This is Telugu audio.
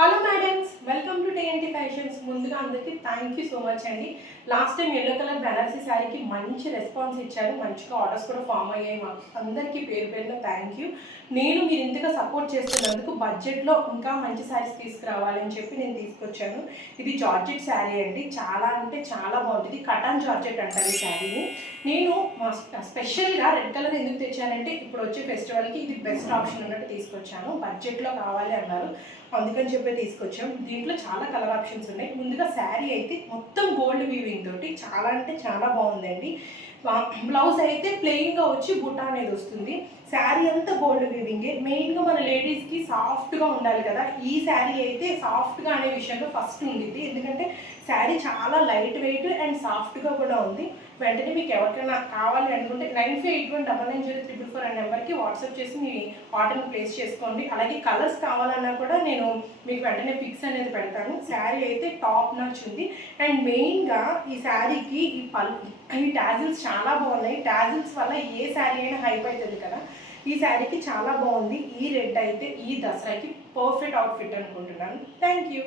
Hello madams, welcome to TNT fashions. ముందుగా అందరికీ థ్యాంక్ యూ సో మచ్ అండి. Last time yellow colour Banarasi శారీకి మంచి రెస్పాన్స్ ఇచ్చారు, మంచిగా ఆర్డర్స్ కూడా ఫామ్ అయ్యాయి. మాకు అందరికీ పేరు పేరున థ్యాంక్ యూ. నేను మీరు ఇంతగా సపోర్ట్ చేస్తున్నందుకు బడ్జెట్లో ఇంకా మంచి శారీస్ తీసుకురావాలని చెప్పి నేను తీసుకొచ్చాను. ఇది జార్జెట్ శారీ అండి, చాలా అంటే చాలా బాగుంటుంది. కటాన్ జార్జెట్ అంటారు ఈ శారీని. నేను స్పెషల్గా రెడ్ కలర్ ఎందుకు తెచ్చానంటే ఇప్పుడు వచ్చే ఫెస్టివల్కి ఇది బెస్ట్ ఆప్షన్ అన్నట్టు తీసుకొచ్చాను. బడ్జెట్లో కావాలి అన్నారు, అందుకని చెప్పి తీసుకొచ్చాం. దీంట్లో చాలా కలర్ ఆప్షన్స్ ఉన్నాయి. ముందుగా శారీ అయితే మొత్తం గోల్డ్ వీవింగ్ తోటి చాలా అంటే చాలా బాగుందండి. బ్లౌజ్ అయితే ప్లెయిన్గా వచ్చి బుట్ట అనేది వస్తుంది. శారీ అంతా గోల్డ్ వీవింగే. మెయిన్గా మన లేడీస్కి సాఫ్ట్గా ఉండాలి కదా, ఈ శారీ అయితే సాఫ్ట్గా అనే విషయంలో ఫస్ట్ ఉండిద్ది. ఎందుకంటే శారీ చాలా లైట్ వెయిట్ అండ్ సాఫ్ట్గా కూడా ఉంది. వెంటనే మీకు ఎవరికైనా కావాలి అనుకుంటే 9581990344 అనే నెంబర్కి వాట్సాప్ చేసి మీ ఆర్డర్ని ప్లేస్ చేసుకోండి. అలాగే కలర్స్ కావాలన్నా కూడా నేను మీకు వెంటనే పిక్స్ అనేది పెడతాను. శారీ అయితే టాప్ నాచ్ ఉంది. అండ్ మెయిన్గా ఈ శారీకి ఈ టాజిల్స్ చాలా బాగున్నాయి. టాజిల్స్ వల్ల ఏ శారీ అయినా హైప్ అవుతుంది కదా, ఈ శారీకి చాలా బాగుంది. ఈ రెడ్ అయితే ఈ దసరాకి పర్ఫెక్ట్ అవుట్ఫిట్ అనుకుంటున్నాను. Thank you.